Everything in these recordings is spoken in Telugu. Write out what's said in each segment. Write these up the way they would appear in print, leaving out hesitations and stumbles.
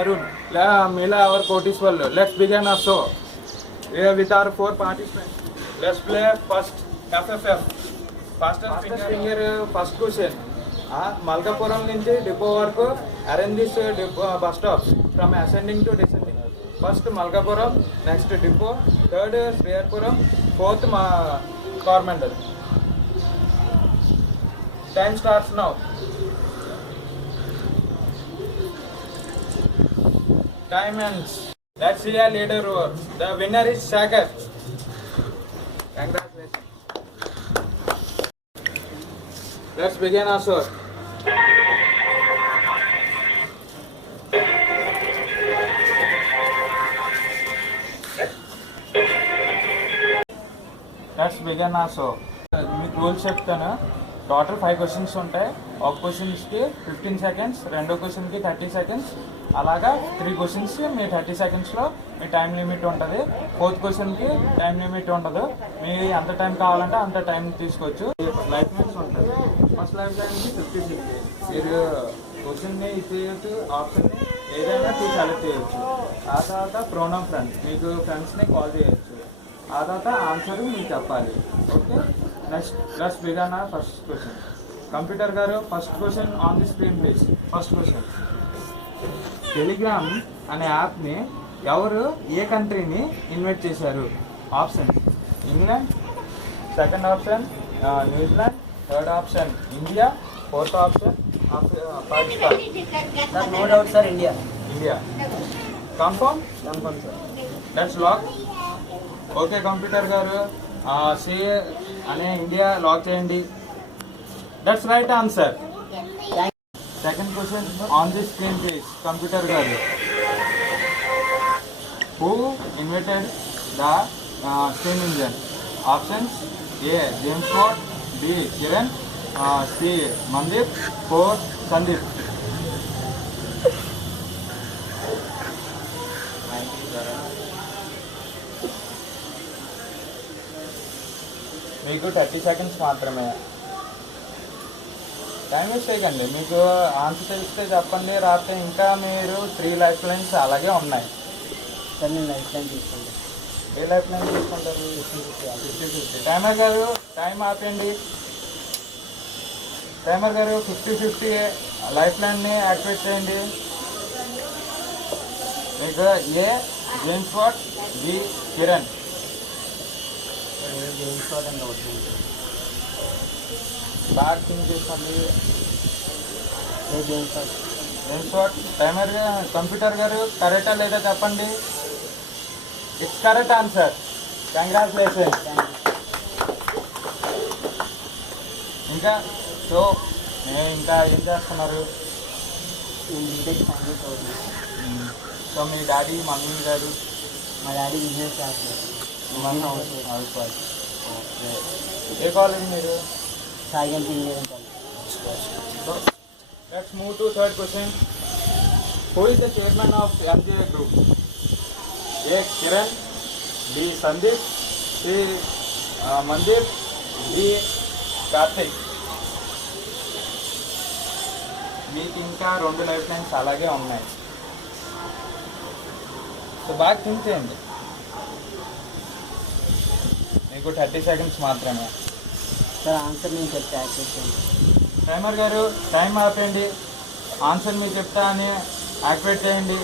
Arun. Mila our Kotiswal. Let's begin our show. With our 4 participants. Let's play first FFF. Fastest finger first question. Malkapuram నుంచి డిపో వరకు arrange this bus stops from ascending to descending. First Malkapuram, next depot, third Sriyarpuram, fourth Coromandel. Time starts now. Time ends. Let's see a leader over. The winner is Shaker. Congratulations. Let's begin our show. Let's begin our show. మీకు రూల్స్ చెప్తాను. టోటల్ 5 క్వశ్చన్స్ ఉంటాయి. ఒక క్వశ్చన్స్కి 15 సెకండ్స్, రెండో క్వశ్చన్కి 30 సెకండ్స్, అలాగా 3 క్వశ్చన్స్కి మీ 30 సెకండ్స్లో మీ టైం లిమిట్ ఉంటుంది. 4th క్వశ్చన్కి టైం లిమిట్ ఉండదు. మీ ఎంత టైం కావాలంటే అంత టైం తీసుకోవచ్చు. లైఫ్ లైన్స్ ఉంటుంది. ఫస్ట్ లైఫ్ లైన్కి 50-50. మీరు క్వశ్చన్ని ఇచ్చేయచ్చు, ఆప్షన్ని ఏదైనా సెలెక్ట్ చేయొచ్చు. ఆ తర్వాత ప్రోనౌన్ ఫ్రెండ్, మీకు ఫ్రెండ్స్ని కాల్ చేయొచ్చు. ఆ తర్వాత ఆన్సర్ మీకు చెప్పాలి. Okay, next begin first question. Computer గారు first question on the screen please. First question, Telegram అనే యాప్ని ఎవరు ఏ కంట్రీని ఇన్వైట్ చేశారు? Option England, second option New Zealand, third option India, fourth option Pakistan. No doubt sir, India. India confirm? Confirm sir. Let's lock. Okay computer గారు, సి అనే ఇండియా లాక్ చేయండి. That's right answer. Second question on the screen please. Computer గారు, who invented the steam engine? Options A James Watt, B Kiran, C Mandeep, 4 Sandeep. మీకు 30 సెకండ్స్ మాత్రమే. టైం వేస్ట్ చేయకండి. మీకు ఆన్సర్ తెలిస్తే చెప్పండి, రాత్రి ఇంకా మీరు 3 లైఫ్ లైన్స్ అలాగే ఉన్నాయి. సార్ నేను లైఫ్ లైన్ తీసుకుంటాను. ఏ లైఫ్ లైన్ తీసుకుంటారు? 50-50. టైమర్ గారు టైం ఆపండి. టైమర్ గారు 50-50 లైఫ్ లైన్ని యాక్టివేట్ చేయండి. మీకు A James Watt, B Kiran. James Watt and అవుతుంది. బాగా థింక్ చేసుకోండి. James Watt. James Watt. Timer computer గారు కరెక్టా లేదా చెప్పండి. It's correct answer. కంగ్రాచులేషన్స్. ఇంకా సో ఇంకా ఏం చేస్తున్నారు? బీటెక్ ఫైనల్ అవుతుంది. సో మీ డాడీ మమ్మీ గారు? మా డాడీ బిజినెస్ చేస్తారు. Housewife. ఏ కాలేజ్ మీరు? Saganti engineering college. So let's move to third question. Who is the chairman of MGA Group? A. Kiran, B. Sandeep, C. Mandeep, D. Karthik. మీకు ఇంకా 2 లైఫ్ లైన్స్ అలాగే ఉన్నాయి. సో బాగా థింక్ చేయండి. మీకు 30 సెకండ్స్ మాత్రమే. సార్ ఆన్సర్ నేను చెప్తే యాక్సెప్ట్ చేయండి. టైమర్ గారు టైం ఆపండి. ఆన్సర్ మీకు చెప్తా అని యాక్టివేట్ చేయండి.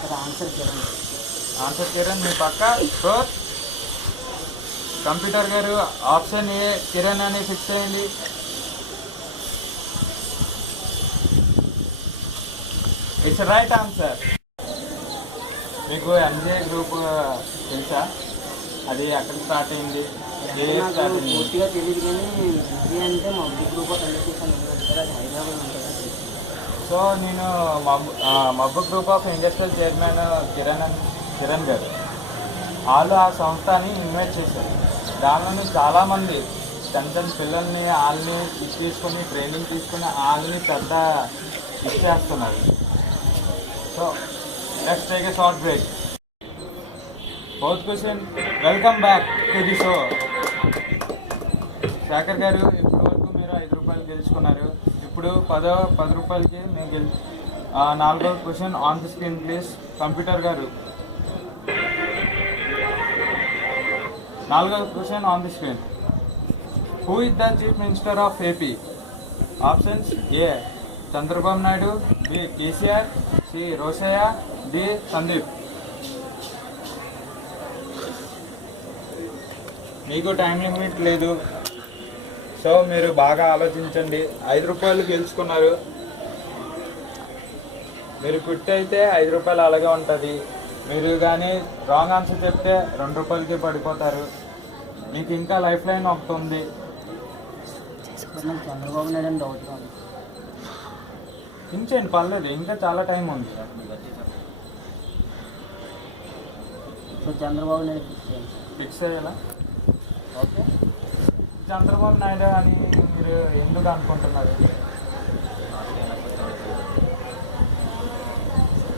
Sir answer Kiran. Answer Kiran మీ పక్క. సో కంప్యూటర్ గారు ఆప్షన్ ఏ కిరణ్ అని ఫిక్స్ చేయండి. It's right answer. మీకు ఎంజే గ్రూప్ తెలుసా? అది ఎక్కడ స్టార్ట్ అయింది? పూర్తిగా తెలియదు కానీ ఎంజే అంటే మబ్బు గ్రూప్ ఆఫ్ ఇండస్ట్రీస్ అని అది హైదరాబాద్ ఉంటుంది. సో నేను మబ్బు group of industrial chairman Kiran గారు వాళ్ళు ఆ సంస్థని ఇన్వైట్ చేశారు. దానిలోని చాలామంది చిన్న పిల్లల్ని వాళ్ళని తీసుకొని ట్రైనింగ్ తీసుకుని వాళ్ళని పెద్ద ఇచ్చేస్తున్నారు. So let's take a short break. Fourth question, welcome back to the show. Shakar గారు ఇప్పటివరకు మీరు గెలుచుకున్నారు. ఇప్పుడు 10 రూపాయలకి మేము 4వ question on the screen please. Computer గారు 4వ question on the screen. Who is the chief minister of AP? Options: A Chandrababu Naidu, B KCR, C Rosaiah, D Sandeep. మీకు టైం లిమిట్ లేదు, సో మీరు బాగా ఆలోచించండి. 5 రూపాయలు గెలుచుకున్నారు. మీరు క్విట్ అయితే 5 రూపాయలు అలాగే ఉంటుంది. మీరు కానీ రాంగ్ ఆన్సర్ చెప్తే 2 రూపాయలకి పడిపోతారు. మీకు ఇంకా లైఫ్ లైన్ ఒకటి ఉంది. చంద్రబాబు నాయుడు అని డౌట్ ఉంది. ఇంచేయండి, పర్లేదు, ఇంకా చాలా టైం ఉంది. సో చంద్రబాబు నాయుడు ఫిక్స్ అయ్యేలా. ఓకే. చంద్రబాబు నాయుడు అని మీరు ఎందుకు అనుకుంటున్నారు?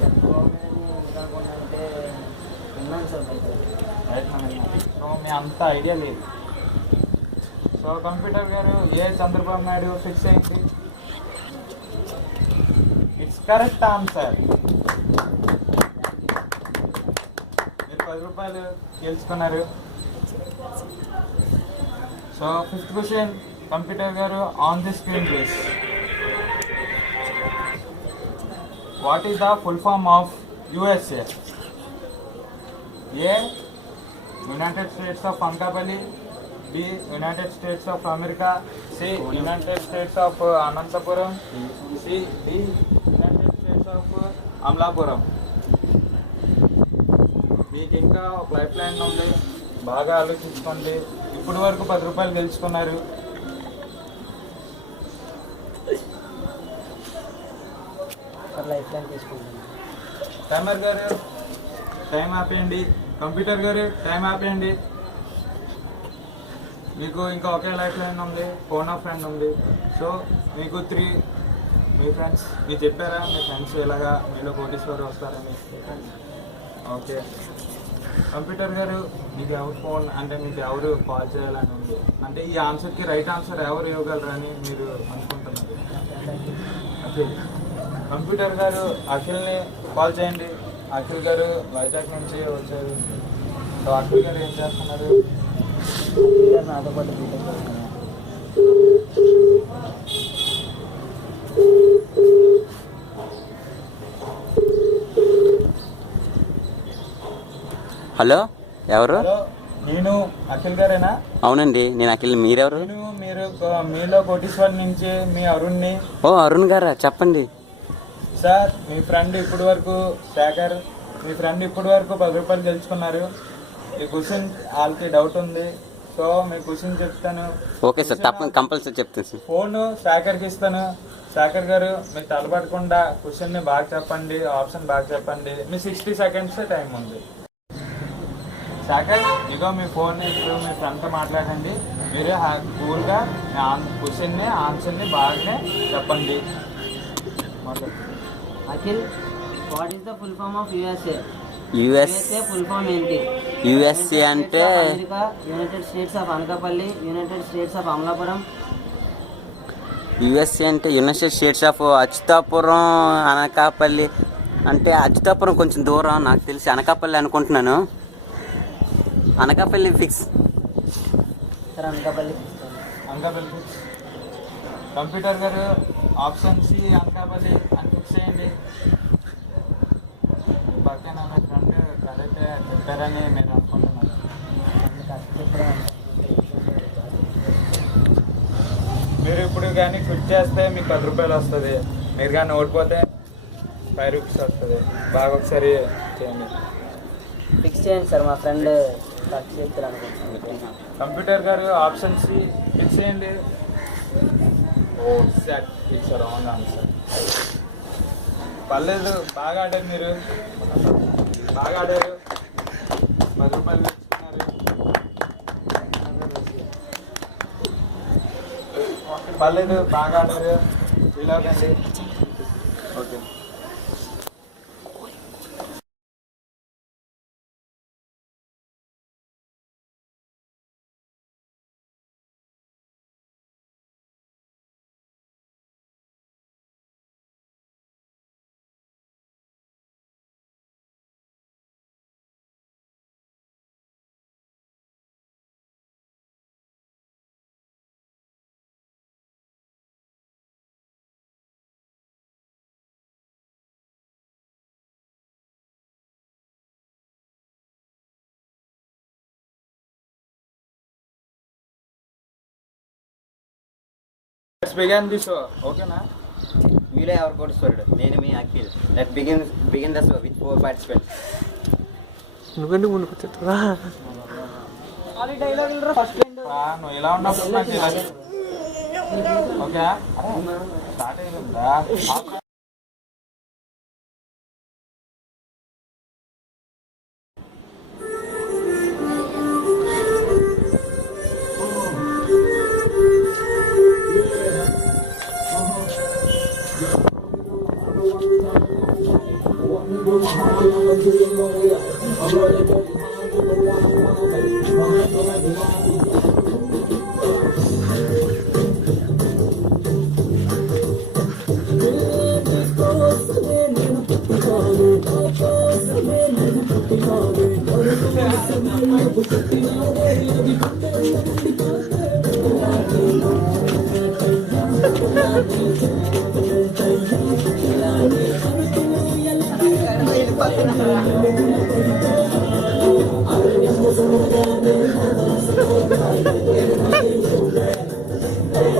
చంద్రబాబు నాయుడు ఎందుకంటే విన్నాను సార్ బయట. సో మీ అంత ఐడియా లేదు. సో కంప్యూటర్ గారు ఏ చంద్రబాబు నాయుడు ఫిక్స్ అయింది? It's correct answer. మీరు 10 రూపాయలు గెలుచుకున్నారు. సో 5th క్వశ్చన్ కంప్యూటర్ గారు on the screen please. What is the full form of USA? A united states of Anakapalli, B united states of America, C united states of Anantapuram, C D united states of Amalapuram. మీకు ఇంకా ఒక లైఫ్ లైన్ ఉంది, బాగా ఆలోచించుకోండి. ఇప్పటి వరకు 10 రూపాయలు గెలుచుకున్నారు. లైఫ్ లైన్ తీసుకుంటాను. టైమర్ గారు టైం ఆపేయండి. కంప్యూటర్ గారు టైం ఆపేయండి. మీకు ఇంకా ఒకే లైఫ్ లైన్ ఉంది, ఫోన్ ఆఫ్ ఫ్రెండ్ ఉంది. సో మీకు 3 మీ ఫ్రెండ్స్ మీరు చెప్పారా మీ ఫ్రెండ్స్ ఎలాగా మీలో కోటీశ్వరు వస్తారని? ఓకే. కంప్యూటర్ గారు మీకు ఎవరు ఫోన్ అంటే మీకు ఎవరు కాల్ చేయాలని ఉంది? అంటే ఈ ఆన్సర్కి రైట్ ఆన్సర్ ఎవరు ఇవ్వగలరని మీరు అనుకుంటున్నారు? ఓకే. కంప్యూటర్ గారు అఖిల్ని కాల్ చేయండి. అఖిల్ గారు వైజాగ్ నుంచి వచ్చారు. సో అఖిల్ గారు ఏం చేస్తున్నారు? నాతో పాటు బీటెక్ చేస్తున్నాను. హలో, ఎవరు? హలో, నేను అఖిల్ గారేనా? అవునండి, నేను అఖిల్. మీరెవరు? మీరు మీలో కోటీశ్వర్ నుంచి మీ అరుణ్ని. ఓ, అరుణ్ గారా, చెప్పండి. సార్ మీ ఫ్రెండ్ ఇప్పటి వరకు శేఖర్, మీ ఫ్రెండ్ ఇప్పటి వరకు 10 రూపాయలు గెలుచుకున్నారు. ఈ క్వశ్చన్ వాళ్ళకి డౌట్ ఉంది. సో మీ క్వశ్చన్ చెప్తాను. ఓకే సార్, తప్పకుండా కంపల్సరీ చెప్తాను సార్. ఫోన్ శేఖర్కి ఇస్తాను. శేఖర్ గారు మీరు తలపడకుండా క్వశ్చన్ని బాగా చెప్పండి, ఆప్షన్ బాగా చెప్పండి. మీ 60 సెకండ్స్ టైం ఉంది. శేఖర్, ఇగో మీ ఫోన్ ఇప్పుడు మీ ఫ్రెండ్తో మాట్లాడండి. మీరు కూల్గా క్వశ్చన్ని ఆన్సర్ని బాగానే చెప్పండి. Akhil, what is the full form of USA? USA full form ఏంటి? యుఎస్ఏ అంటే America, United states of Anakapalli, United states of Amalapuram. USA అంటే United states of Achyutapuram, Anakapalli. అంటే అచ్యుతాపురం కొంచెం దూరం, నాకు తెలిసి అనకాపల్లి అనుకుంటున్నాను. Anakapalli fix. Sir Anakapalli. Anakapalli. Computer గారు ఆప్షన్ సి అనకాపల్లి అని ఫిక్స్ చేయండి. పక్కన మీ ఫ్రెండ్ కరెక్ట్ చెప్పారని మీరు అనుకుంటున్నారు. మీరు ఇప్పుడు కానీ క్విట్ చేస్తే మీకు 10 రూపాయలు వస్తుంది. మీరు కానీ ఓడిపోతే 5 రూపీస్ వస్తుంది. బాగా ఒకసారి చేయండి. ఫిక్స్ చేయండి సార్, మా ఫ్రెండ్ కరెక్ట్ చెప్తారు అనుకుంటున్నాను. కంప్యూటర్ గారు ఆప్షన్ సి ఫిక్స్ చేయండి. ఓ సెట్, ఇట్స్ రాంగ్ ఆన్సర్. పర్లేదు, బాగా ఆడారు మీరు, బాగా ఆడారు. 10 రూపాయలు తెచ్చుకున్నారు. పర్లేదు, బాగా ఆడారు. ఇలాగండి. Okay. Let's begin the show. ఓకేనా? మీలో ఎవరు కోటీశ్వరుడు? నేను మీ Akhil. Let begin the show with 4 participants. ఎందుకంటే ముందుకు వచ్చేస్తుందా? నువ్వు ఇలా ఉన్నప్పుడు నాకు ఇలా ఓకే స్టార్ట్ అయిందా? వెళ్ళిపోతున్నా